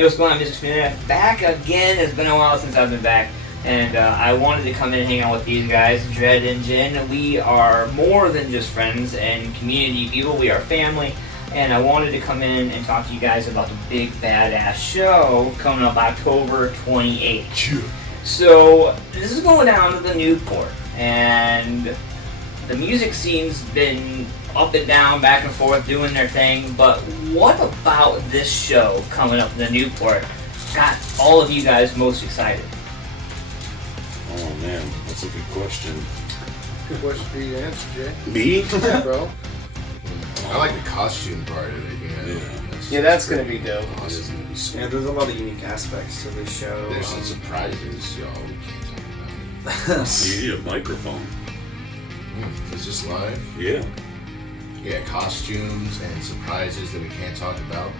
Hey, what's going on, Mr. Smith? Back again. It's been a while since I've been back. And I wanted to come in and hang out with these guys, Dread and Jen. We are more than just friends and community people. We are family. And I wanted to come in and talk to you guys about the big badass show coming up October 28th. So this is going down to the Newport. And the music scene's been up and down, back and forth, doing their thing. But what about this show coming up in the Newport got all of you guys most excited? Oh man, that's a good question. Good question for you to answer, Jay. Me? Yeah, bro. I like the costume part of it, you know. Yeah, that's gonna be dope. Awesome. Yeah, there's a lot of unique aspects to this show. There's some surprises, y'all. We can't talk about. You need a microphone. It's just live. Yeah. Yeah, costumes and surprises that we can't talk about.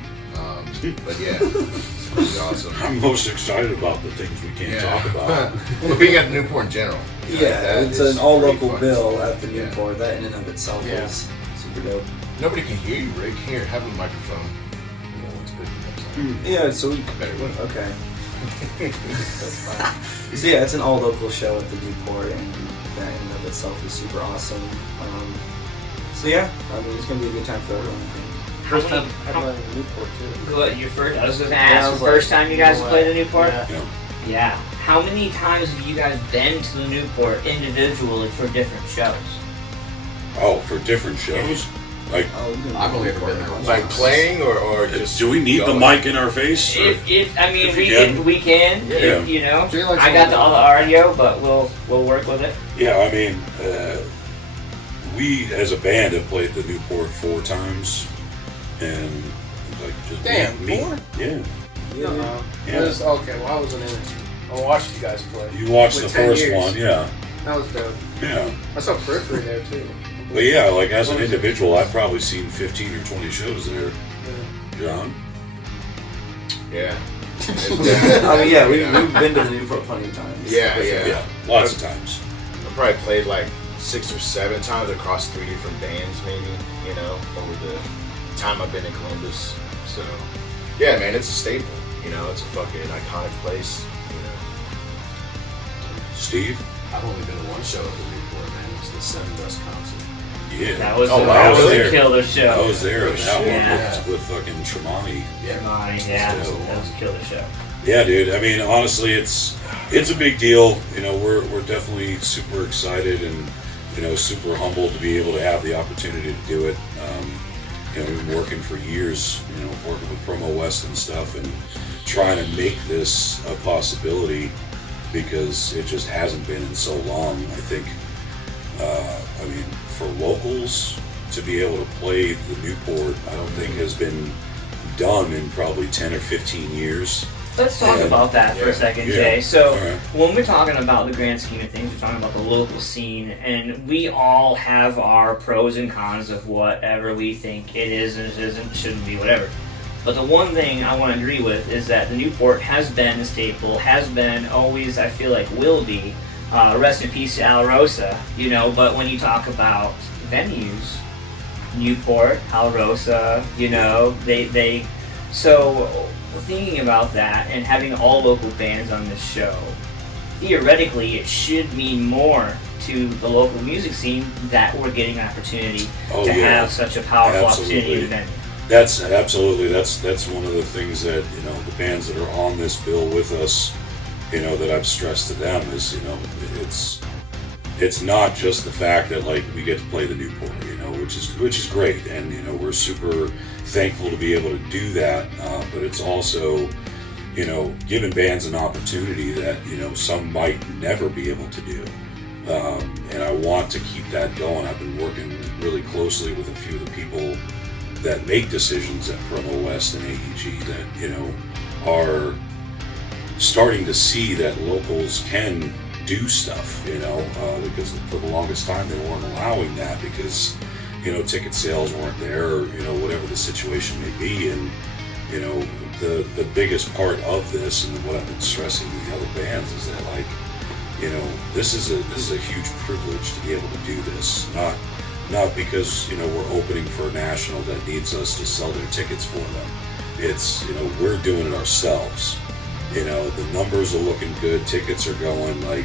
But yeah, it's pretty awesome. I'm most excited about the things we can't talk about. But being at the Newport in general. Yeah, it's an all-local bill at the Newport. That in and of itself Yeah. is super dope. Nobody can hear you, Rick. Here, have a microphone. Yeah, so we... Better one. Okay. That's fine. So yeah, it's an all-local show at the Newport, and that in and of itself is super awesome. So yeah, I mean, it's going to be a good time for everyone. First time headlining the Newport too. What, your first? I was going to ask, the first time you guys played the Newport? Yeah. Yeah. How many times have you guys been to the Newport individually for different shows? Oh, for different shows? Like, I've only ever been there once. Like playing or just... do we need the mic in our face? I mean, If we you can. Yeah. If, you know. Jay likes I got all the audio, but we'll work with it. Yeah, I mean, we as a band have played the Newport 4 times, and like just Damn, me. 4? Yeah. No. Yeah. Okay, well I wasn't in it. I watched you guys play. You watched the With 10 first years. one, yeah. That was dope. Yeah. I saw Periphery there too. But yeah, like as an individual, I've probably seen 15 or 20 shows there. John? Yeah. I mean, yeah, we've been to the Newport plenty of times. Yeah. Lots of times. I probably played like 6 or 7 times across 3 different bands, maybe, you know, over the time I've been in Columbus. So, yeah, man, it's a staple. You know, it's a fucking iconic place, you know. Steve? I've only been to one show at the Newport, man. It was the Seven Dust concert. Yeah. That was I that was there. a killer show. I was there at that one Yeah. with fucking Tremonti. Yeah, that was a killer show. Yeah, dude. I mean, honestly, it's a big deal. You know, we're definitely super excited and, you know, super humbled to be able to have the opportunity to do it. You know, we've been working for years, you know, working with Promo West and stuff and trying to make this a possibility because it just hasn't been in so long. I think, I mean, for locals to be able to play the Newport, I don't think has been done in probably 10 or 15 years. Let's talk about that for a second, Yeah. Jay. So, Alright. when we're talking about the grand scheme of things, we're talking about the local scene, and we all have our pros and cons of whatever we think it is and it isn't, shouldn't be, whatever. But the one thing I want to agree with is that the Newport has been a staple, has been, always, I feel like, will be. Rest in peace to Al Rosa, you know, but when you talk about venues, Newport, Al Rosa, you know, they so thinking about that and having all local bands on this show, theoretically it should mean more to the local music scene that we're getting an opportunity to have such a powerful opportunity in the venue. That's one of the things that, you know, the bands that are on this bill with us, you know, that I've stressed to them is, you know, it's not just the fact that like we get to play the Newport, you know, which is great, and you know we're super thankful to be able to do that. But it's also, you know, giving bands an opportunity that, you know, some might never be able to do. And I want to keep that going. I've been working really closely with a few of the people that make decisions at Promo West and AEG that, you know, are starting to see that locals can do stuff, you know, because for the longest time they weren't allowing that because, you know, ticket sales weren't there or, you know, whatever the situation may be. And, you know, the biggest part of this and what I've been stressing to the other bands is that, like, you know, this is a huge privilege to be able to do this. Not because, you know, we're opening for a national that needs us to sell their tickets for them. it's, you know, we're doing it ourselves. You know, the numbers are looking good, tickets are going, like,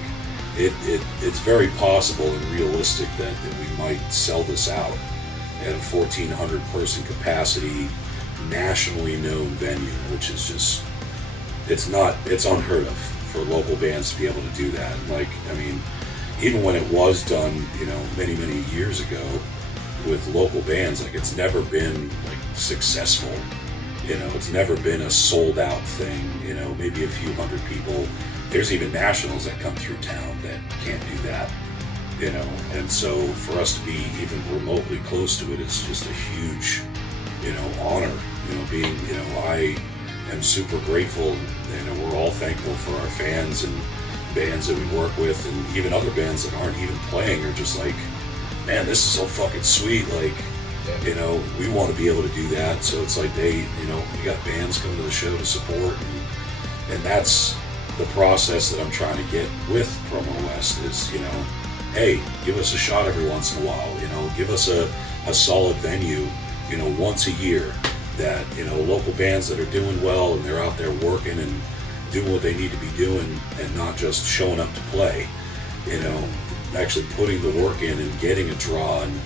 it's very possible and realistic that we might sell this out at a 1,400 person capacity, nationally known venue, which is just, it's unheard of for local bands to be able to do that. Like, I mean, even when it was done, you know, many, many years ago with local bands, like, it's never been, like, successful. You know, it's never been a sold out thing, you know, maybe a few hundred people. There's even nationals that come through town that can't do that, you know, and so for us to be even remotely close to it is just a huge, you know, honor, you know, being, you know, I am super grateful, you know, we're all thankful for our fans and bands that we work with, and even other bands that aren't even playing are just like, man, this is so fucking sweet, like, you know, we want to be able to do that, so it's like they, you know, we got bands coming to the show to support, and that's the process that I'm trying to get with Promo West is, you know, hey, give us a shot every once in a while, you know, give us a solid venue, you know, once a year that, you know, local bands that are doing well and they're out there working and doing what they need to be doing and not just showing up to play, you know, actually putting the work in and getting a draw, and,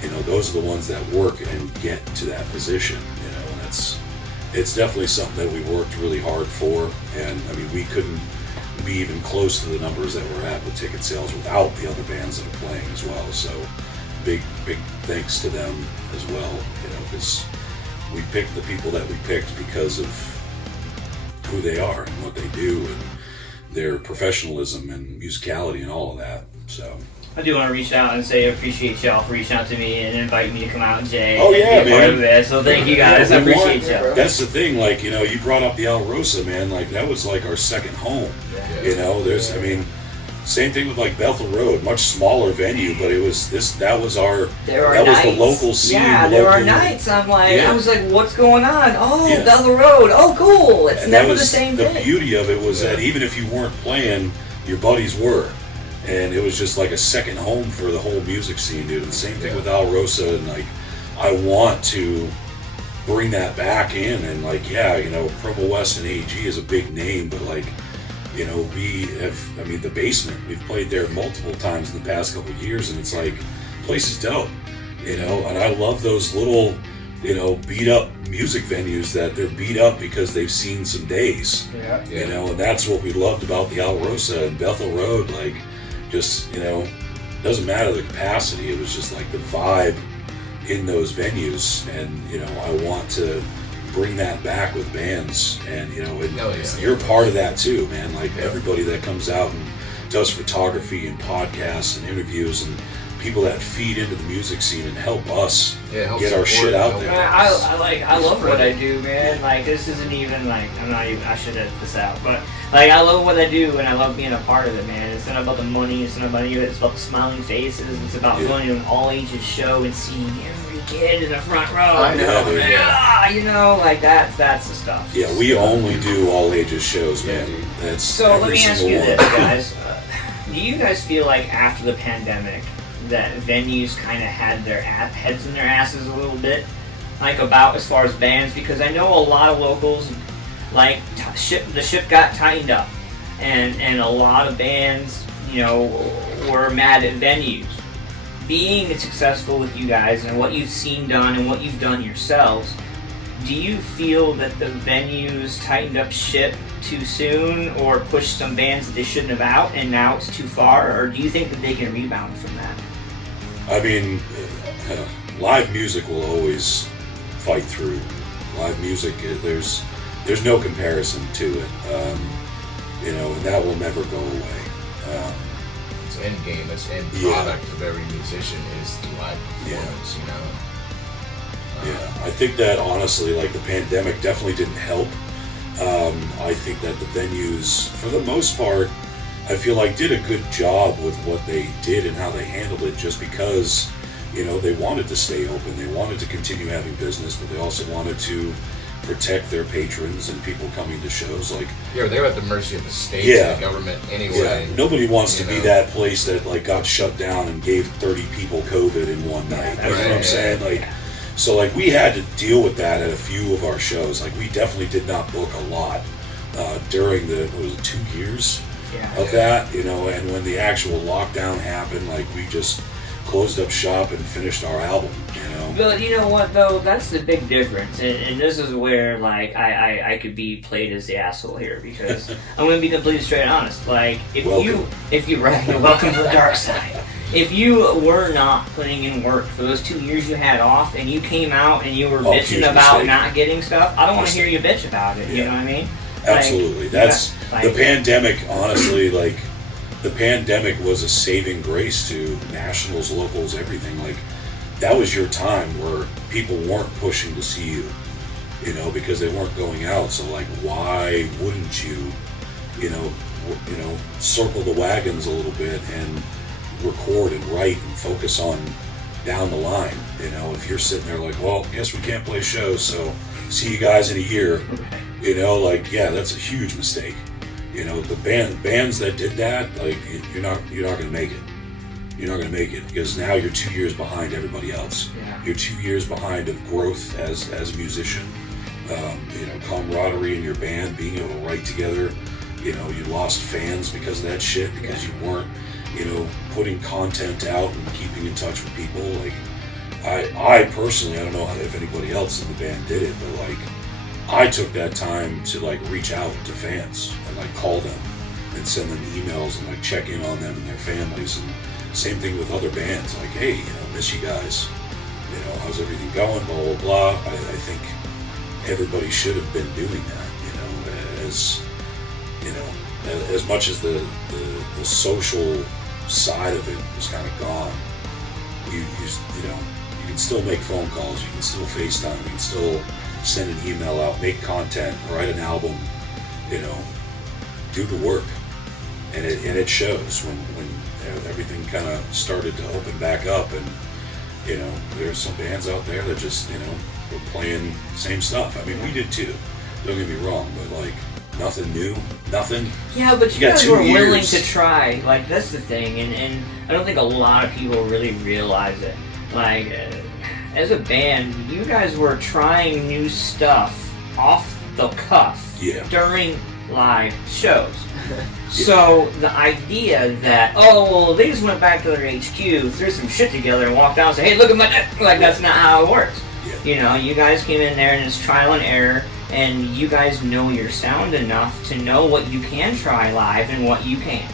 you know, those are the ones that work and get to that position, you know, and it's definitely something that we worked really hard for, and I mean, we couldn't be even close to the numbers that we're at with ticket sales without the other bands that are playing as well, so big thanks to them as well, you know, because we picked the people that we picked because of who they are and what they do and their professionalism and musicality and all of that, so. I do want to reach out and say I appreciate y'all for reaching out to me and inviting me to come out, Jay. Oh, yeah, and be a part man. of this. So thank you guys. Yeah, I appreciate y'all. That's the thing, like, you know, you brought up the El Rosa, man, like, that was like our second home. You know, there's, I mean, same thing with like Bethel Road, much smaller venue, but it was that was the local scene. Yeah, there were nights. I'm like, Yeah. I was like, what's going on? Oh, Yeah. Bethel Road. Oh, cool. It's And never that the was same the thing. beauty of it was that even if you weren't playing, your buddies were. And it was just like a second home for the whole music scene, dude. And the same thing with Al Rosa, and like, I want to bring that back in, and like, yeah, you know, Promo West and AG is a big name, but like, you know, we have, I mean, the Basement, we've played there multiple times in the past couple of years, and it's like, the place is dope, you know, and I love those little, you know, beat up music venues that they're beat up because they've seen some days, you know, and that's what we loved about the Al Rosa and Bethel Road, like, just, you know, doesn't matter the capacity, it was just like the vibe in those venues, and, you know, I want to bring that back with bands, and, you know, you're part of that too, man, like everybody that comes out and does photography and podcasts and interviews and people that feed into the music scene and help us get our shit out there. Man, I love what I do, man. Like, this isn't even like, I should edit this out, but like, I love what I do and I love being a part of it, man. It's not about the money, it's not about you, it's about the smiling faces, it's about going to an all ages show and seeing every kid in the front row. I know, Yeah, you know, like that's the stuff. Yeah, we only do all ages shows, man. That's So let every me ask you single this, one. guys. Do you guys feel like after the pandemic that venues kind of had their heads in their asses a little bit, like about as far as bands? Because I know a lot of locals, like the ship got tightened up, and a lot of bands, you know, were mad at venues. Being successful with you guys and what you've seen done and what you've done yourselves, do you feel that the venues tightened up ship too soon or pushed some bands that they shouldn't have out and now it's too far, or do you think that they can rebound from that? I mean, live music will always fight through. Live music, there's no comparison to it, you know, and that will never go away. It's end game, it's end product of every musician is the live performance, you know. Yeah, I think that honestly, like, the pandemic definitely didn't help. I think that the venues, for the most part, I feel like did a good job with what they did and how they handled it, just because, you know, they wanted to stay open, they wanted to continue having business, but they also wanted to protect their patrons and people coming to shows. Like, Yeah, they were at the mercy of the state and the government anyway. Nobody wants to be know. that place that like got shut down and gave 30 people COVID in one night. You know what I'm saying? Like, So like we had to deal with that at a few of our shows. Like we definitely did not book a lot during the, what was it, 2 years of that, you know, and when the actual lockdown happened, like we just closed up shop and finished our album, you know. But you know what though, that's the big difference, and this is where like I could be played as the asshole here, because I'm gonna be completely straight honest. Like if you right, welcome to the dark side. If you were not putting in work for those 2 years you had off, and you came out and you were bitching about not getting stuff, I don't want to hear you bitch about it. You know what I mean? Absolutely. Like, that's like, the pandemic. Honestly, like the pandemic was a saving grace to nationals, locals, everything. Like that was your time where people weren't pushing to see you, you know, because they weren't going out. So like, why wouldn't you, you know, circle the wagons a little bit and record and write and focus on down the line? You know, if you're sitting there like, well, guess we can't play shows, so see you guys in a year. You know, like, yeah, that's a huge mistake. You know, the bands that did that, like, you're not gonna make it. You're not gonna make it because now you're 2 years behind everybody else. Yeah. You're 2 years behind of growth as a musician. You know, camaraderie in your band, being able to write together. You know, you lost fans because of that shit, because you weren't, you know, putting content out and keeping in touch with people. Like, I personally, I don't know if anybody else in the band did it, but like, I took that time to like reach out to fans and like call them and send them emails and like check in on them and their families. And same thing with other bands, like, hey, you know, miss you guys. You know, how's everything going? Blah blah blah. I think everybody should have been doing that. You know, as much as the social side of it was kind of gone. You know, you can still make phone calls. You can still FaceTime. You can still send an email out, make content, write an album, you know, do the work. And it shows when everything kind of started to open back up. And, you know, there's some bands out there that just, you know, were playing same stuff. I mean, we did too, don't get me wrong, but like, nothing new, nothing. Yeah, but you got guys 2 were willing years. to try. Like, that's the thing, and I don't think a lot of people really realize it. Like, as a band, you guys were trying new stuff off the cuff during live shows. So the idea that, oh, well, they just went back to their HQ, threw some shit together, and walked out and said, hey, look at my neck, like, that's not how it works. You know, you guys came in there and it's trial and error, and you guys know your sound enough to know what you can try live and what you can't.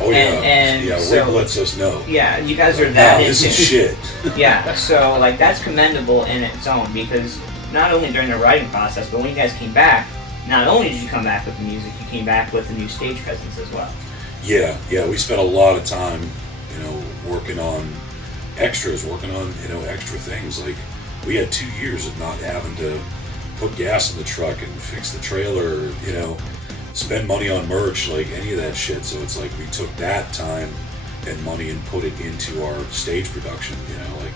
Oh yeah, and yeah. so, Rick lets us know. Yeah, you guys are that into this is shit. Yeah, so like that's commendable in its own, because not only during the writing process, but when you guys came back, not only did you come back with the music, you came back with the new stage presence as well. Yeah, we spent a lot of time, you know, working on extras, working on, you know, extra things. Like we had 2 years of not having to put gas in the truck and fix the trailer, you know, spend money on merch, like any of that shit. So it's like we took that time and money and put it into our stage production, you know, like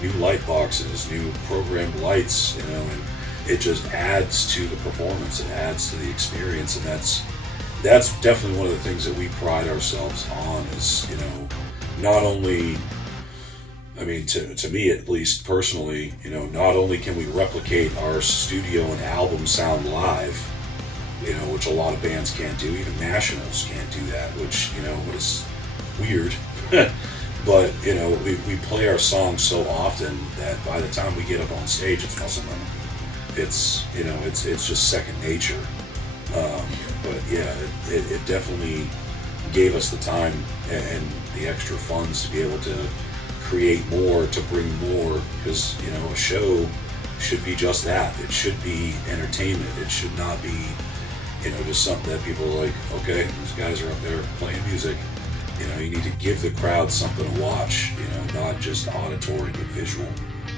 new light boxes, new programmed lights, you know, and it just adds to the performance, it adds to the experience. And that's definitely one of the things that we pride ourselves on is, you know, not only, I mean, to me at least personally, you know, not only can we replicate our studio and album sound live, you know, which a lot of bands can't do, even nationals can't do that, which, you know, is weird. But, you know, we play our songs so often that by the time we get up on stage, it's muscle memory. It's, you know, it's just second nature. But yeah, it definitely gave us the time and the extra funds to be able to create more, to bring more, because, you know, a show should be just that. It should be entertainment. It should not be, you know, just something that people are like, okay, these guys are up there playing music. You know, you need to give the crowd something to watch, you know, not just auditory, but visual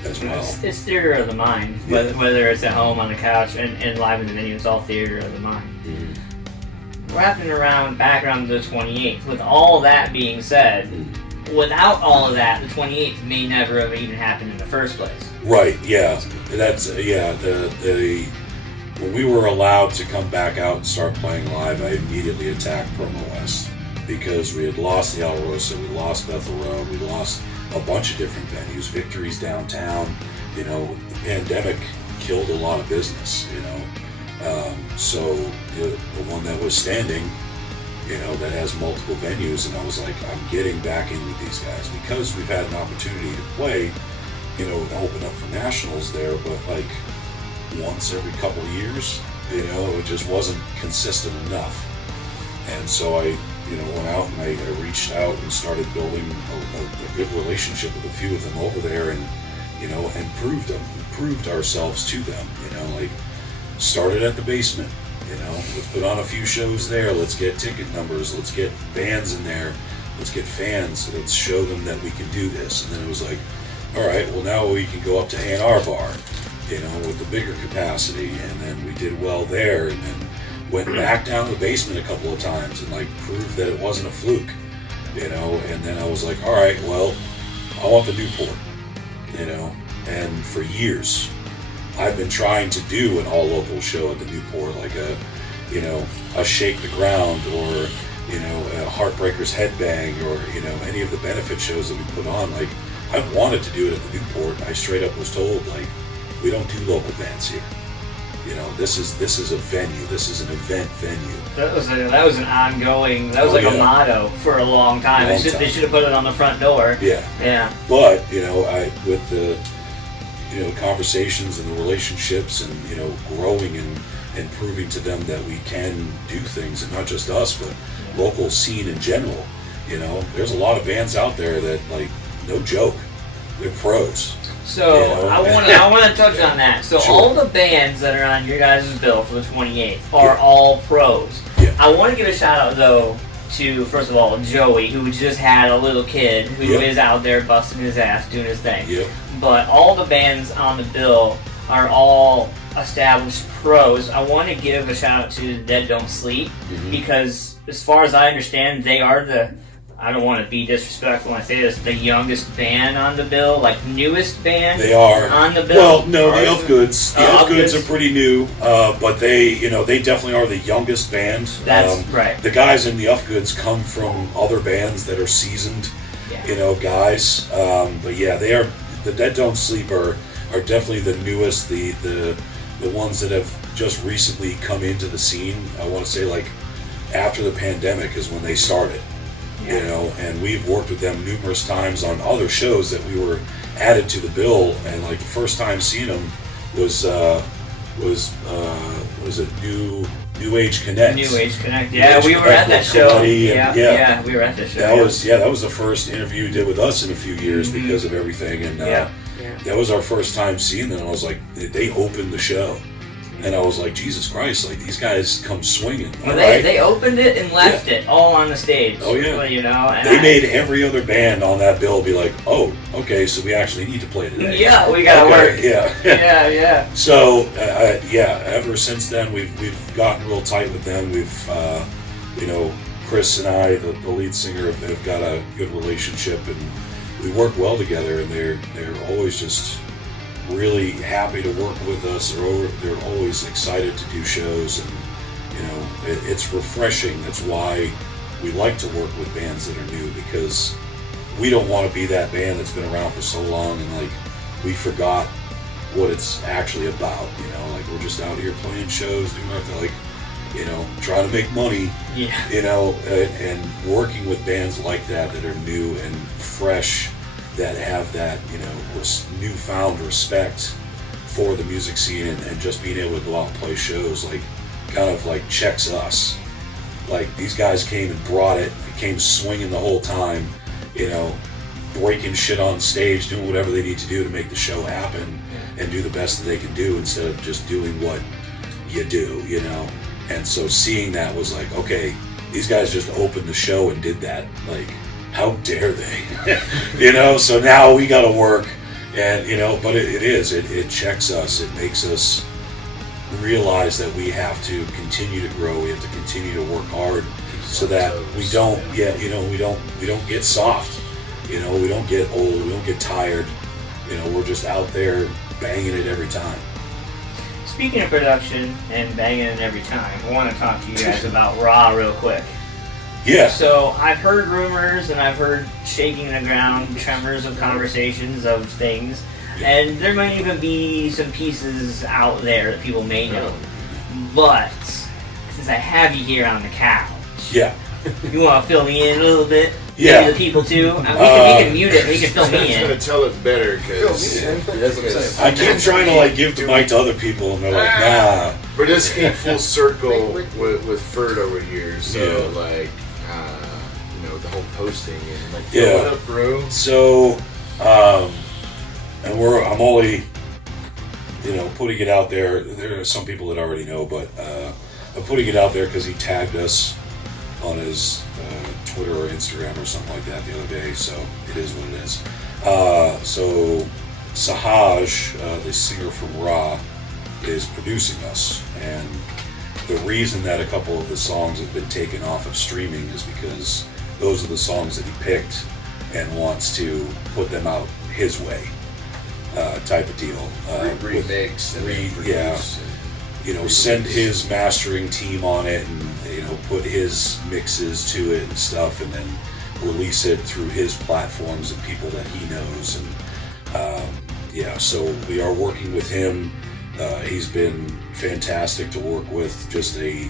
as well. It's theater of the mind, whether it's at home on the couch and live in the venue, it's all theater of the mind. Mm-hmm. Wrapping back around the 28th, with all that being said, without all of that, the 28th may never have even happened in the first place. Right, yeah. That's, when we were allowed to come back out and start playing live, I immediately attacked Promo West. because we had lost the Alrosa, we lost Bethel Road, we lost a bunch of different venues, Victories downtown. You know, the pandemic killed a lot of business, you know. So the one that was standing, you know, that has multiple venues, and I was like, I'm getting back in with these guys because we've had an opportunity to play, you know, and open up for nationals there, but like once every couple of years, you know, it just wasn't consistent enough. And so I, you know, went out and I reached out and started building a good relationship with a few of them over there, and you know, and proved ourselves to them, you know, like started at the basement, you know, let's put on a few shows there, let's get ticket numbers, let's get bands in there, let's get fans, let's show them that we can do this. And then it was like, all right, well now we can go up to A&R Bar, you know, with the bigger capacity, and then we did well there, and then went back down to the basement a couple of times and like proved that it wasn't a fluke, you know. And then I was like, all right, well, I want the Newport, you know. And for years I've been trying to do an all local show at the Newport, like a, you know, a Shake the Ground, or you know, a Heartbreakers Headbang, or you know, any of the benefit shows that we put on. Like I've wanted to do it at the Newport, and I straight up was told, like, we don't do local bands here. You know, this is a venue. This is an event venue. That was an ongoing. That was a motto for a long time. They should have put it on the front door. Yeah. Yeah. But you know, with the, you know, conversations and the relationships, and you know, growing and proving to them that we can do things, and not just us, but local scene in general. You know, there's a lot of bands out there that, like, no joke, they're pros. So you know? I want to touch on that. So Sure. all the bands that are on your guys' bill for the 28th are all pros. Yeah. I want to give a shout out though to, first of all, Joey, who just had a little kid who is out there busting his ass doing his thing. Yep. But all the bands on the bill are all established pros. I want to give a shout out to Dead Don't Sleep, because as far as I understand, they are the, I don't want to be disrespectful when I say this, the youngest band on the bill, like newest band. They are on the bill. Well, no, the Elf Goods. The Elf Goods are pretty new, but they, you know, they definitely are the youngest band. That's right. The guys in the Elf Goods come from other bands that are seasoned, you know, guys. But yeah, they are, the Dead Don't Sleep are definitely the newest, the ones that have just recently come into the scene. I want to say, like, after the pandemic is when they started. You know, and we've worked with them numerous times on other shows that we were added to the bill, and like the first time seeing them was it New Age Connect? New Age Connect. Yeah, we were at that show. Yeah, we were at that show. That was the first interview you did with us in a few years because of everything, and that was our first time seeing them. And I was like, they opened the show. And I was like, Jesus Christ, like, these guys come swinging. Well, they opened it and left it all on the stage. Oh, yeah. You know, and they made every other band on that bill be like, oh, okay, so we actually need to play today. Yeah, we gotta work. Yeah. Yeah. So, ever since then, we've gotten real tight with them. We've, you know, Chris and I, the lead singer, have got a good relationship, and we work well together, and they're always just really happy to work with us. They're always excited to do shows, and you know, it's refreshing. That's why we like to work with bands that are new, because we don't want to be that band that's been around for so long and like we forgot what it's actually about. You know, like, we're just out here playing shows, doing our thing, like, you know, trying to make money. Yeah. You know, and working with bands like that are new and fresh, that have that, you know, newfound respect for the music scene, and just being able to go out and play shows, like, kind of like checks us. Like, these guys came and brought it, came swinging the whole time, you know, breaking shit on stage, doing whatever they need to do to make the show happen and do the best that they can do, instead of just doing what you do, you know. And so seeing that was like, okay, these guys just opened the show and did that, like, how dare they? You know, so now we got to work, and you know, but it checks us. It makes us realize that we have to continue to grow. We have to continue to work hard, so that we don't we don't get soft. You know, we don't get old. We don't get tired. You know, we're just out there banging it every time. Speaking of production and banging it every time, I want to talk to you guys about Raw real quick. Yeah. So I've heard rumors and I've heard shaking in the ground, tremors of conversations of things, and there might even be some pieces out there that people may know. But since I have you here on the couch, Yeah. you want to fill me in a little bit? Yeah. Maybe the people too. I mean, we can mute it. We can fill me I'm gonna in. tell it better because I keep trying to like give the mic to other people, and they're like, nah. But this came full circle with Ferd over here. So Yeah. like, you know, the whole posting and like, Yeah. what up, bro? So, and I'm only, you know, putting it out there. There are some people that already know, but I'm putting it out there because he tagged us on his Twitter or Instagram or something like that the other day. So it is what it is. So Sahaj, the singer from Ra, is producing us, and the reason that a couple of the songs have been taken off of streaming is because those are the songs that he picked and wants to put them out his way, type of deal. With Remix and reproduce. yeah, you know, send his mastering team on it, and you know, put his mixes to it and stuff, and then release it through his platforms and people that he knows. And yeah, so we are working with him. He's been fantastic to work with. Just a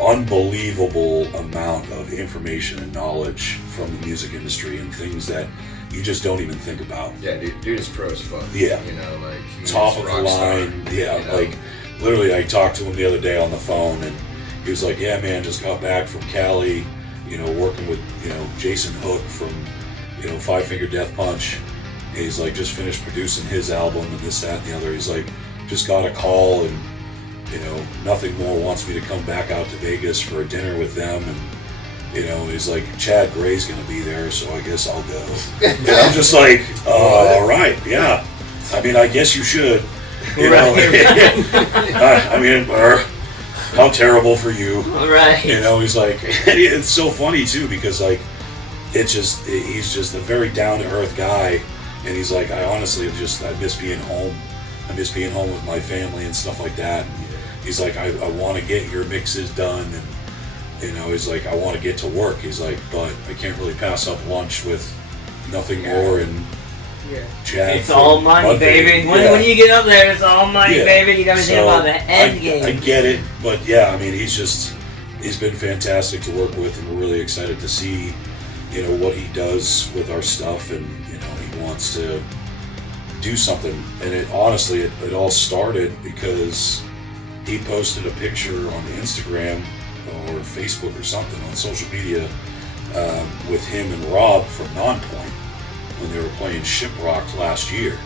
unbelievable amount of information and knowledge from the music industry and things that you just don't even think about. Yeah, dude is pro as fuck. Yeah. You know, like he's Top of the rock star, line. Yeah, you know? like literally I talked to him the other day on the phone, and he was like, yeah man, just got back from Cali, you know, working with, you know, Jason Hook from, you know, Five Finger Death Punch. And he's like, just finished producing his album and this, that, and the other. He's like, just got a call, and you know, Nothing More wants me to come back out to Vegas for a dinner with them, and you know, he's like, Chad Gray's gonna be there, so I guess I'll go. And I'm just like, all right, yeah. I mean, I guess you should. You know, I mean, how terrible for you. Right. You know, he's like, it's so funny too, because like, he's just a very down to earth guy, and he's like, I honestly I miss being home. I miss being home with my family and stuff like that. And he's like, I want to get your mixes done, and you know, he's like, I want to get to work. He's like, but I can't really pass up lunch with Nothing More and Chad. It's all money, Monday. baby. Yeah. When you get up there, it's all money, Yeah. baby. You gotta think So, about the end game. I get it, but yeah, I mean, he's been fantastic to work with, and we're really excited to see, you know, what he does with our stuff, and you know, he wants to do something. And it honestly, it all started because he posted a picture on Instagram or Facebook or something on social media with him and Rob from Nonpoint when they were playing Shiprocked last year,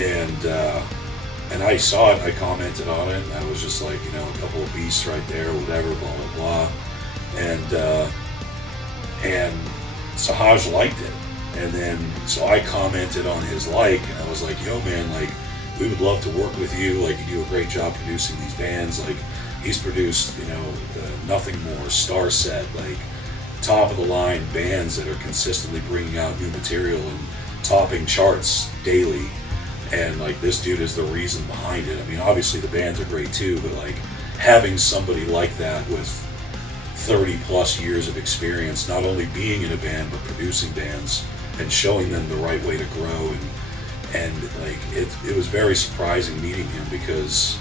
and I saw it, I commented on it, and I was just like, you know, a couple of beasts right there, whatever, blah blah blah, and Sahaj liked it, and then so I commented on his like, and I was like, yo man, like, we would love to work with you, like, you do a great job producing these bands, like, he's produced, you know, Nothing More, Star Set, like, top of the line bands that are consistently bringing out new material and topping charts daily. And like, this dude is the reason behind it. I mean, obviously the bands are great too, but like, having somebody like that with 30 plus years of experience, not only being in a band but producing bands and showing them the right way to grow, and like, it was very surprising meeting him, because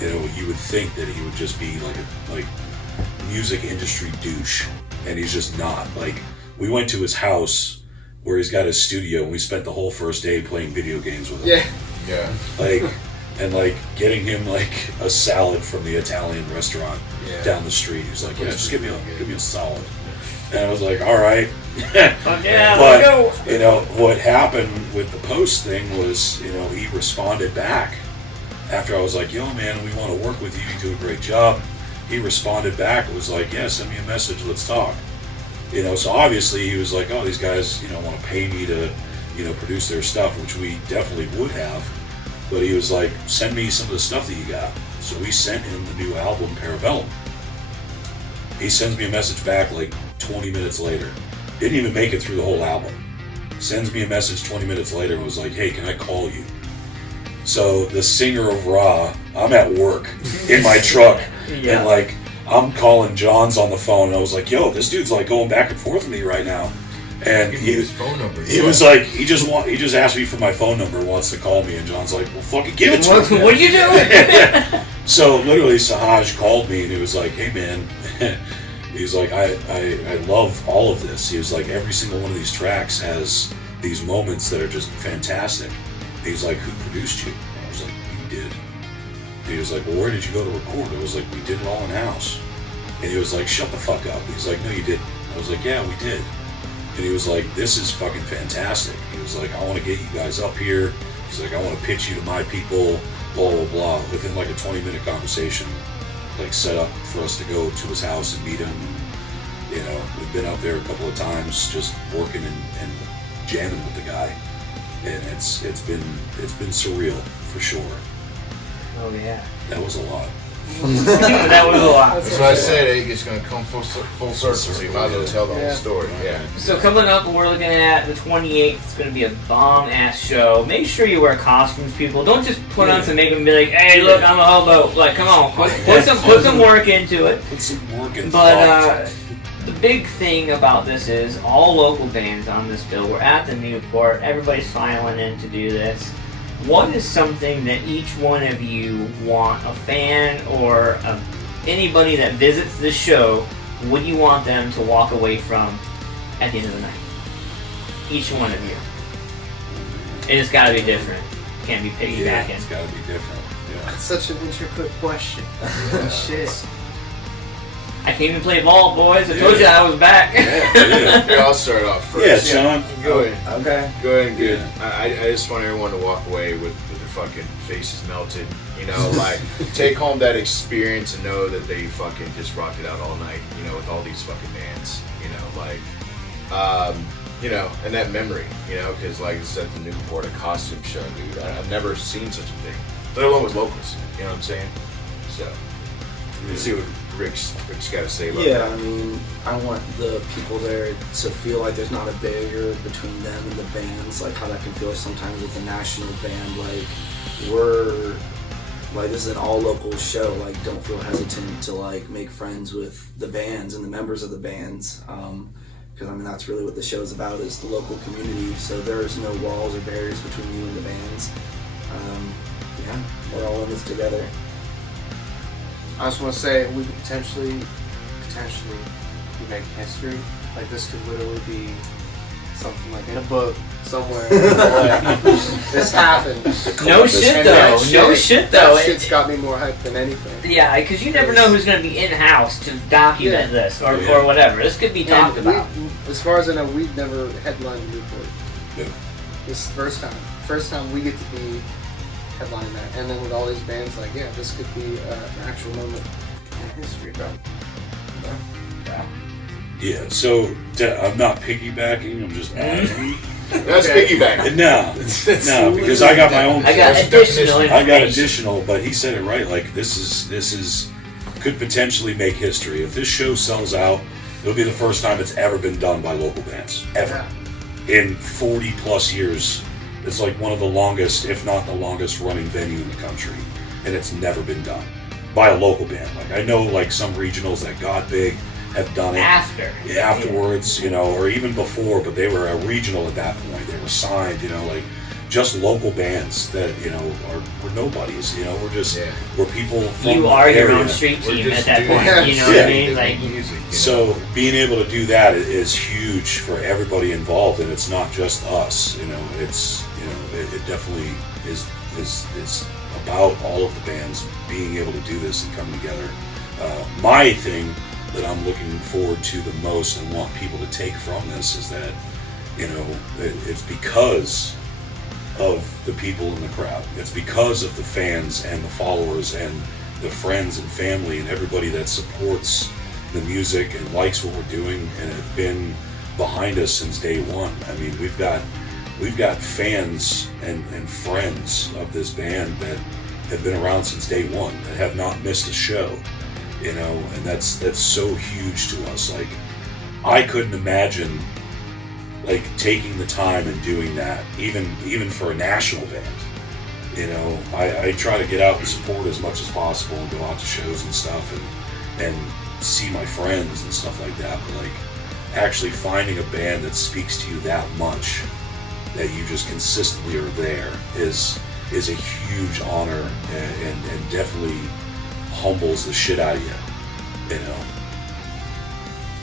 you know, you would think that he would just be like a music industry douche, and he's just not. Like, we went to his house where he's got his studio, and we spent the whole first day playing video games with him. Yeah. Like, and like, getting him like a salad from the Italian restaurant down the street. He's like, yeah, just give me a salad. And I was like, all right. Fuck yeah, But, let's go. you know, what happened with the post thing was, you know, he responded back after I was like, yo man, we want to work with you, you do a great job. He responded back, was like, yeah, send me a message, let's talk. You know, so obviously he was like, oh, these guys, you know, want to pay me to, you know, produce their stuff, which we definitely would have. But he was like, send me some of the stuff that you got. So we sent him the new album, Parabellum. He sends me a message back like 20 minutes later. Didn't even make it through the whole album. Sends me a message 20 minutes later and was like, hey, can I call you? So the singer of Ra, I'm at work in my truck, Yeah. and like, I'm calling John's on the phone, and I was like, "Yo, this dude's like going back and forth with me right now." And Give me his phone number. he was like, he just asked me for my phone number, wants to call me, and John's like, "Well, fucking give it to me." What are you doing? So literally, Sahaj called me, and he was like, "Hey, man." He was like, I love all of this. He was like, every single one of these tracks has these moments that are just fantastic. He was like, who produced you? I was like, you did. He was like, well, where did you go to record? I was like, we did it all in-house. And he was like, shut the fuck up. He's like, no, you didn't. I was like, yeah, we did. And he was like, this is fucking fantastic. He was like, I want to get you guys up here. He's like, I want to pitch you to my people, blah, blah, blah. Within like a 20-minute conversation, like set up for us to go to his house and meet him. You know, we've been out there a couple of times just working and jamming with the guy. And it's been surreal for sure. Oh yeah. That was a lot. That was a lot. That's what I said. It's going to come full circle. So you might as well tell the whole story. Yeah. So coming up, we're looking at the 28th. It's going to be a bomb-ass show. Make sure you wear costumes, people. Don't just put on some makeup and be like, "Hey, look, I'm a hobo." Like, come on, put some work into it. Put some work in. But the big thing about this is all local bands on this bill. We're at the Newport. Everybody's filing in to do this. What is something that each one of you want a fan or anybody that visits the show, what do you want them to walk away from at the end of the night? Each one of you. And it's got to be different. Can't be piggybacking. Yeah, it's got to be different. Yeah. That's such an intricate question. Shit. I can't even play ball, boys. I told you I was back. Yeah. Here, I'll start off first. Yeah, Sean. Go ahead. Okay. Go ahead and get. Yeah. I just want everyone to walk away with their fucking faces melted. You know, like take home that experience and know that they fucking just rocked it out all night. You know, with all these fucking bands. You know, like, you know, and that memory. You know, because like it's at the Newport, a costume show, dude. I've never seen such a thing. Let alone with locals. You know what I'm saying? So, let's see what Rick's got to say about Yeah, that. I mean, I want the people there to feel like there's not a barrier between them and the bands, like how that can feel sometimes with a national band. Like, this is an all local show. Like, don't feel hesitant to like make friends with the bands and the members of the bands. Because I mean, that's really what the show's about, is the local community. So there's no walls or barriers between you and the bands. Yeah, we're all in this together. I just want to say we could potentially be making history. Like this could literally be something like in a book somewhere. Like, this happened. No shit though. No shit though. That shit's got me more hyped than anything. Yeah, because you never know who's going to be in house to document this or whatever. This could be talked about. As far as I know, we've never headlined Newport. Yeah. This is the first time. First time we get to be headlining that. And then with all these bands, like, yeah, this could be an actual moment in history, bro. Yeah, so I'm not piggybacking, I'm just adding. That's piggybacking. No, because I got my own. I got additional information. I got additional, but he said it right. Like this is could potentially make history. If this show sells out, it'll be the first time it's ever been done by local bands ever in 40 plus years. It's like one of the longest, if not the longest, running venue in the country, and it's never been done by a local band. Like I know, like some regionals that got big have done it afterwards, you know, or even before, but they were a regional at that point. They were signed, you know, like just local bands that, you know, were nobodies, you know, we're people from You the are your area. own street We're team just at that doing point. You know what I mean? Like, music. You know? So being able to do that is huge for everybody involved, and it's not just us. You know, it's it definitely is about all of the bands being able to do this and come together. My thing that I'm looking forward to the most and want people to take from this is that, you know, it's because of the people in the crowd. It's because of the fans and the followers and the friends and family and everybody that supports the music and likes what we're doing and have been behind us since day one. I mean, we've got fans and friends of this band that have been around since day one, that have not missed a show, you know, and that's so huge to us. Like, I couldn't imagine like taking the time and doing that, even for a national band. You know, I try to get out and support as much as possible and go out to shows and stuff, and and see my friends and stuff like that, but like actually finding a band that speaks to you that much that you just consistently are there is a huge honor, and definitely humbles the shit out of you, you know.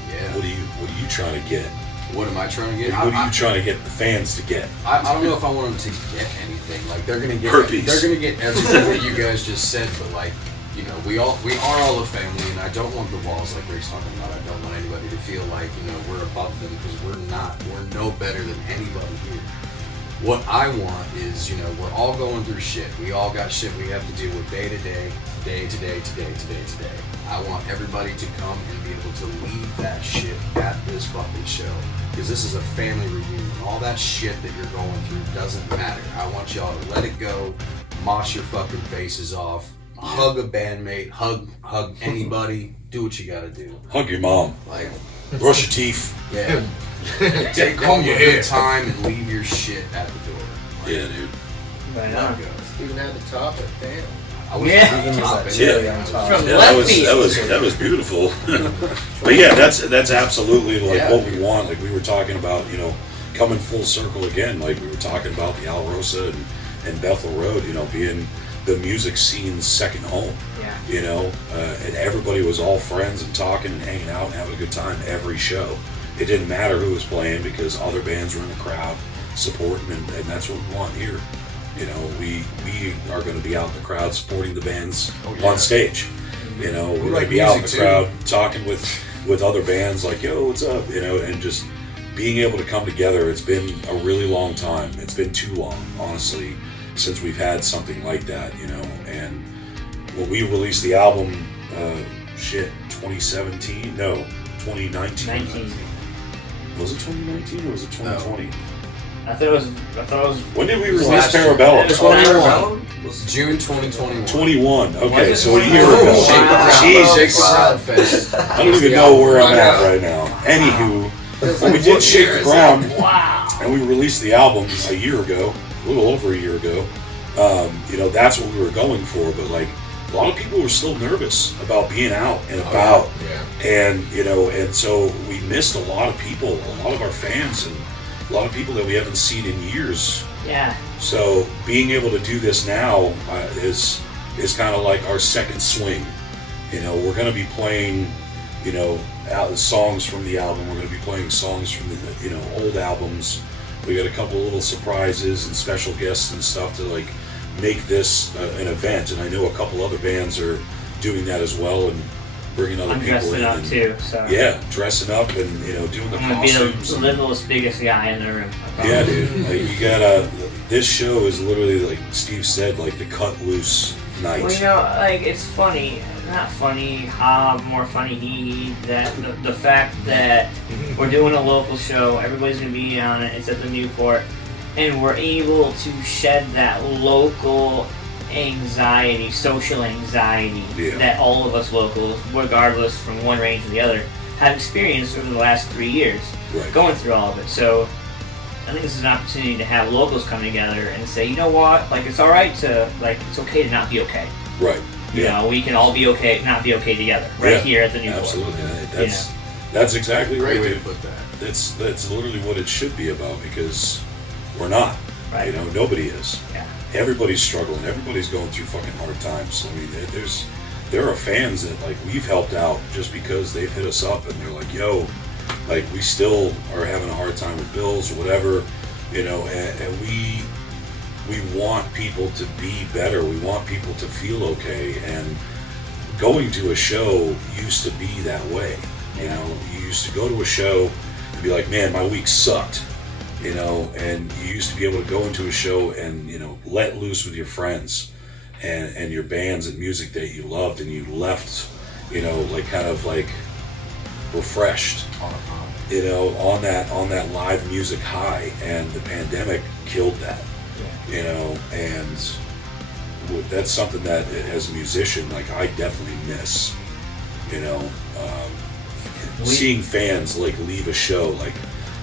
Yeah. What are you trying to get? What am I trying to get? What are you trying to get the fans to get? I don't know if I want them to get anything. Like they're gonna get Herpes. They're gonna get everything that you guys just said. But like, you know, we are all a family, and I don't want the walls like Rick's talking about. I don't want anybody to feel like, you know, we're above them, because we're not. We're no better than anybody here. What I want is, you know, we're all going through shit. We all got shit we have to deal with day to day, day to day, today. I want everybody to come and be able to leave that shit at this fucking show. Because this is a family reunion. All that shit that you're going through doesn't matter. I want y'all to let it go, mosh your fucking faces off, hug a bandmate, hug anybody, do what you gotta do. Hug your mom. Like, Brush your teeth. yeah. Take home a good time and leave your shit at the door. Like, Yeah, dude. Right on. Even at the top, damn. I was Yeah. even top it. Yeah. From Yeah, left field. that was beautiful. But yeah, that's absolutely like Yeah. what we want. Like we were talking about, you know, coming full circle again. Like we were talking about the Alrosa and Bethel Road, you know, being the music scene's second home. Yeah. You know, and everybody was all friends and talking and hanging out and having a good time every show. It didn't matter who was playing because other bands were in the crowd supporting, and that's what we want here. You know, we are going to be out in the crowd supporting the bands on stage. You know, we're going to be out in the crowd talking with other bands like, yo, what's up? You know, and just being able to come together. It's been a really long time. It's been too long, honestly, since we've had something like that, you know. And when we released the album, 2017? No, 2019. 19. Was it 2019 or was it 2020? I thought it was. When did we release Last year. Parabellum? 21. June 2021. 21. Okay, Was it so a year 21? ago. Shake the ground. Jesus. Shake the ground fest. I don't even know where I'm at right now. Anywho, when we did Shake the Ground, Wow. and we released the album a year ago, a little over a year ago, you know, that's what we were going for. But like, a lot of people were still nervous about being out and about. And, you know, and so we missed a lot of people, a lot of our fans, and a lot of people that we haven't seen in years. Yeah. So being able to do this now is kind of like our second swing. You know, we're going to be playing, you know, songs from the album. We're going to be playing songs from the, you know, old albums. We got a couple little surprises and special guests and stuff to like make this an event. And I know a couple other bands are doing that as well and bringing other I'm people dressing in. up and, too, so. Yeah, dressing up and, you know, doing the I'm gonna be costumes. the littlest, biggest guy in the room. Yeah, dude. Like, you gotta. This show is literally, like Steve said, like the cut loose night. Well, you know, like, it's funny. Not funny, more funny he, that the fact that we're doing a local show, everybody's gonna be on it, it's at the Newport, and we're able to shed that local anxiety, social anxiety that all of us locals, regardless from one range to the other, have experienced over the last 3 years, going through all of it. So I think this is an opportunity to have locals come together and say, you know what, like, it's alright to, like, it's okay to not be okay. Right. You know, we can all be okay, not be okay together, here at the Newport. Absolutely. That's exactly right, Great way to dude. put that. That's literally what it should be about, because we're not. Right. You know, nobody is. Yeah. Everybody's struggling. Everybody's going through fucking hard times. I mean, there are fans that like we've helped out just because they've hit us up and they're like, yo, like we still are having a hard time with bills or whatever, you know, and we want people to be better. We want people to feel okay, and going to a show used to be that way. You know, you used to go to a show and be like, man, my week sucked. You know, and you used to be able to go into a show and, you know, let loose with your friends and your bands and music that you loved, and you left, you know, like kind of like refreshed, you know, on that live music high. And the pandemic killed that, you know, and that's something that as a musician, like I definitely miss, you know, seeing fans like leave a show like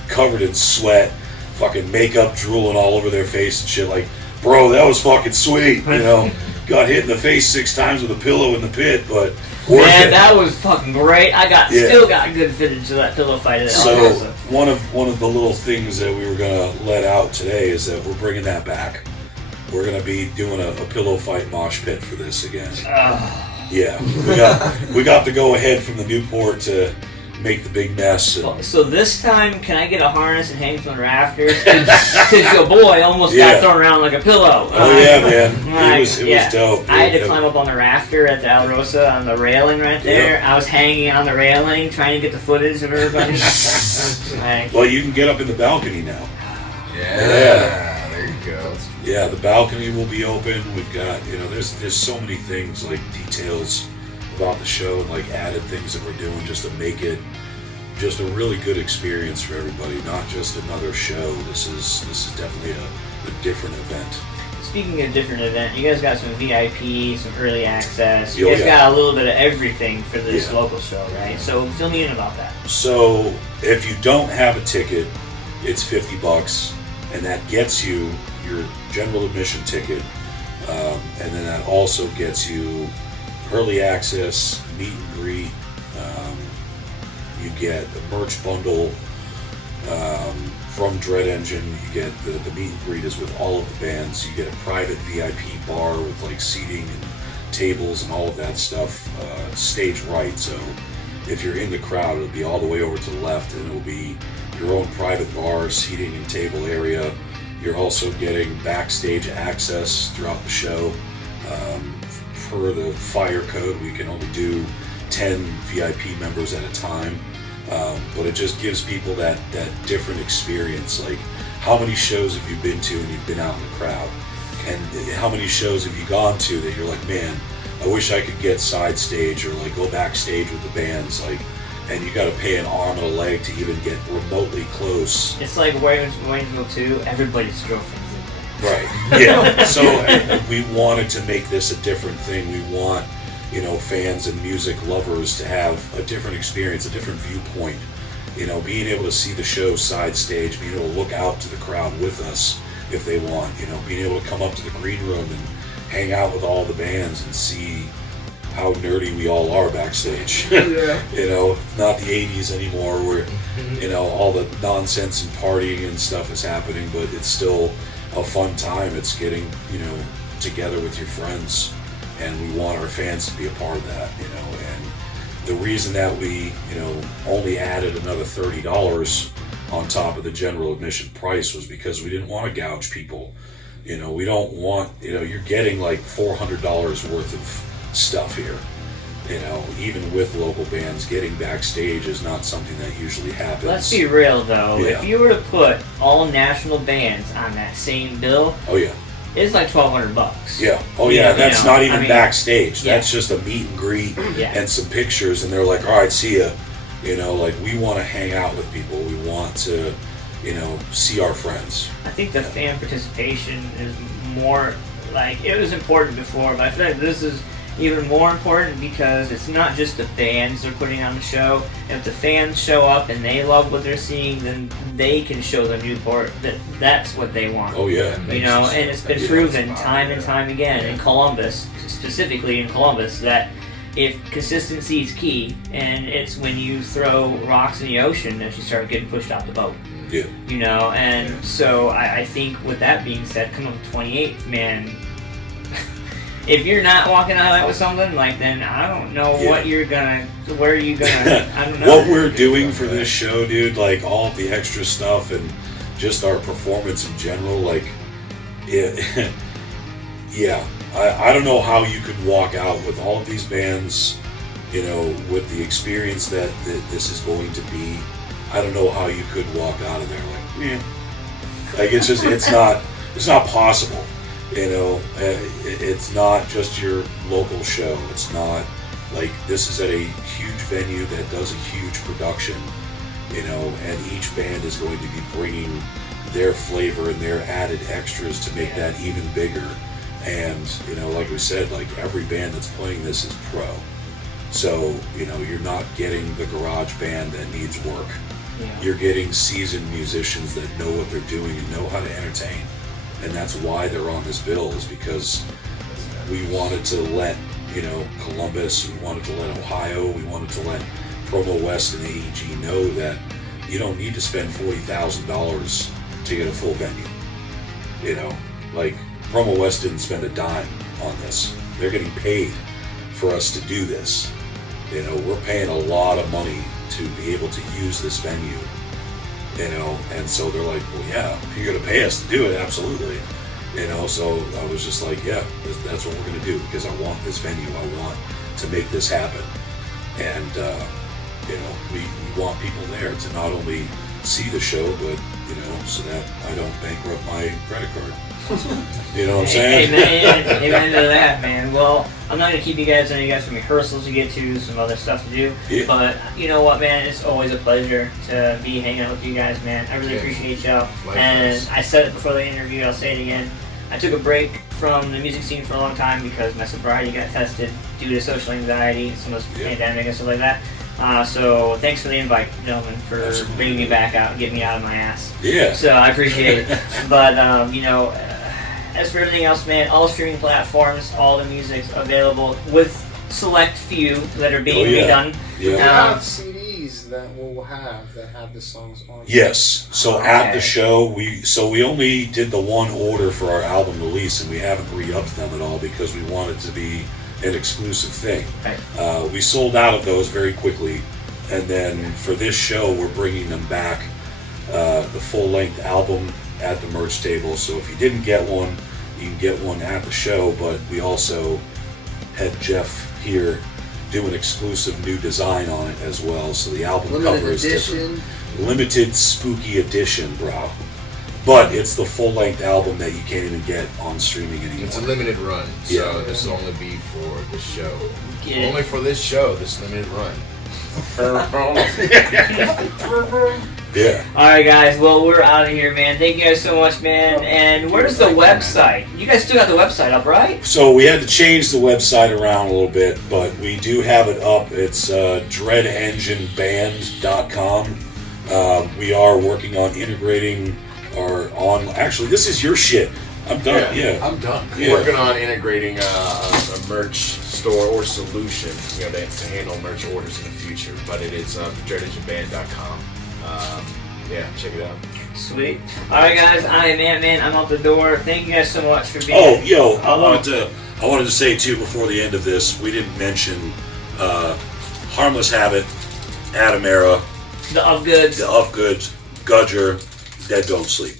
covered in sweat, fucking makeup drooling all over their face and shit, like, bro, that was fucking sweet, you know. Got hit in the face 6 times with a pillow in the pit, but Worth Man, it. that was fucking great. I still got good footage of that pillow fight. So one of the little things that we were gonna let out today is that we're bringing that back. We're gonna be doing a pillow fight mosh pit for this again. Yeah, we got the go ahead from the Newport to make the big mess. And, so this time, can I get a harness and hang from the rafters? Because your boy almost got thrown around like a pillow. Oh yeah, man, it was dope. I had to climb up on the rafter at the El Rosa on the railing right there. Yeah. I was hanging on the railing trying to get the footage of everybody. Well, you can get up in the balcony now. Yeah, there you go. Yeah, the balcony will be open. We've got, there's so many things, like details about the show and like added things that we're doing just to make it just a really good experience for everybody, not just another show. This is definitely a different event. Speaking of different event, you guys got some VIP, some early access. You guys got a little bit of everything for this local show, right? So fill me in about that. So if you don't have a ticket, it's $50, and that gets you your general admission ticket, and then that also gets you early access, meet and greet. You get a merch bundle from Dread Engine. You get the meet and greet is with all of the bands. You get a private VIP bar with like seating and tables and all of that stuff, stage right. So if you're in the crowd, it'll be all the way over to the left, and it'll be your own private bar, seating and table area. You're also getting backstage access throughout the show. Per the fire code, we can only do 10 VIP members at a time, but it just gives people that different experience. Like, how many shows have you been to and you've been out in the crowd? And how many shows have you gone to that you're like, man, I wish I could get side stage or like go backstage with the bands, like, and you got to pay an arm and a leg to even get remotely close. It's like Waynesville 2, everybody's girlfriend's in there. Right. Yeah. So we wanted to make this a different thing. We want, fans and music lovers to have a different experience, a different viewpoint. Being able to see the show side stage, being able to look out to the crowd with us if they want. Being able to come up to the green room and hang out with all the bands and see how nerdy we all are backstage. Yeah. Not the 80s anymore where, all the nonsense and partying and stuff is happening, but it's still a fun time. It's getting, together with your friends, and we want our fans to be a part of that, and the reason that we, only added another $30 on top of the general admission price was because we didn't want to gouge people. We don't want, you're getting like $400 worth of stuff here. Even with local bands, getting backstage is not something that usually happens. Let's be real though. Yeah. If you were to put all national bands on that same bill, Oh yeah. it's like $1,200. Yeah. Oh yeah. That's not even backstage. Yeah. That's just a meet and greet Yeah. and some pictures, and they're like, all right, see ya. Like, we want to hang out with people. We want to, see our friends. I think the fan participation is more like, it was important before, but I feel like this is even more important because it's not just the bands they're putting on the show. If the fans show up and they love what they're seeing, then they can show the Newport that that's what they want. Oh yeah. And it's been proven time and time again in Columbus, specifically in Columbus, that if consistency is key, and it's when you throw rocks in the ocean that you start getting pushed off the boat. Yeah. And so I think with that being said, come up 28, man. If you're not walking out of that with something, like, then I don't know where you're gonna, I don't know. What we're doing for this show, dude, like all of the extra stuff and just our performance in general, like, I don't know how you could walk out with all of these bands, with the experience that this is going to be. I don't know how you could walk out of there like it's just, it's not possible. It's not just your local show. It's not like, this is at a huge venue that does a huge production, and each band is going to be bringing their flavor and their added extras to make that even bigger. And, like we said, like, every band that's playing this is pro. So, you're not getting the garage band that needs work. Yeah. You're getting seasoned musicians that know what they're doing and know how to entertain. And that's why they're on this bill, is because we wanted to let you know, Columbus. We wanted to let Ohio. We wanted to let Promo West and AEG know that you don't need to spend $40,000 to get a full venue. You know, like Promo West didn't spend a dime on this. They're getting paid for us to do this. You know, we're paying a lot of money to be able to use this venue. You know, and so they're like, well, yeah, if you're going to pay us to do it, absolutely. You know, so I was just like, yeah, that's what we're going to do because I want this venue. I want to make this happen. And, you know, we want people there to not only see the show, but, you know, so that I don't bankrupt my credit card. You know what I'm saying? Amen to that, man. Well, I'm not going to keep you guys. I know you guys some rehearsals to get to, some other stuff to do. Yeah. But you know what, man? It's always a pleasure to be hanging out with you guys, man. I really appreciate y'all. And I said it before the interview, I'll say it again. I took a break from the music scene for a long time because my sobriety got tested due to social anxiety, some of this pandemic and stuff like that. So thanks for the invite, gentlemen, for bringing me back out and getting me out of my ass. Yeah. So I appreciate it. But, you know, as for everything else, man, all streaming platforms, all the music's available with select few that are being redone. Yeah. We have CDs that we'll have that have the songs on. Yes. So at the show, we only did the one order for our album release, and we haven't re-upped them at all because we want it to be an exclusive thing. Right. We sold out of those very quickly, and then for this show, we're bringing them back, the full-length album at the merch table. So if you didn't get one, you can get one at the show, but we also had Jeff here do an exclusive new design on it as well. So the album cover is different. Limited spooky edition, bro. But it's the full-length album that you can't even get on streaming anymore. It's a limited run, so this will only be for this show. Only for this show, this limited run. Yeah. Alright, guys. Well, we're out of here, man. Thank you guys so much, man. And where's the website? You guys still got the website up, right? So we had to change the website around a little bit, but we do have it up. It's dreadengineband.com. We are working on integrating actually, this is your shit. I'm done. Yeah. I'm done. Yeah. Working on integrating a merch store or solution, you know, to handle merch orders in the future. But it is dreadengineband.com. Yeah, check it out. Sweet. Alright, guys. I am Antman. I'm out the door. Thank you guys so much for being here. I wanted to say too before the end of this, we didn't mention Harmless Habit, Adam Era, The Of Goods, Gudger, Dead Don't Sleep.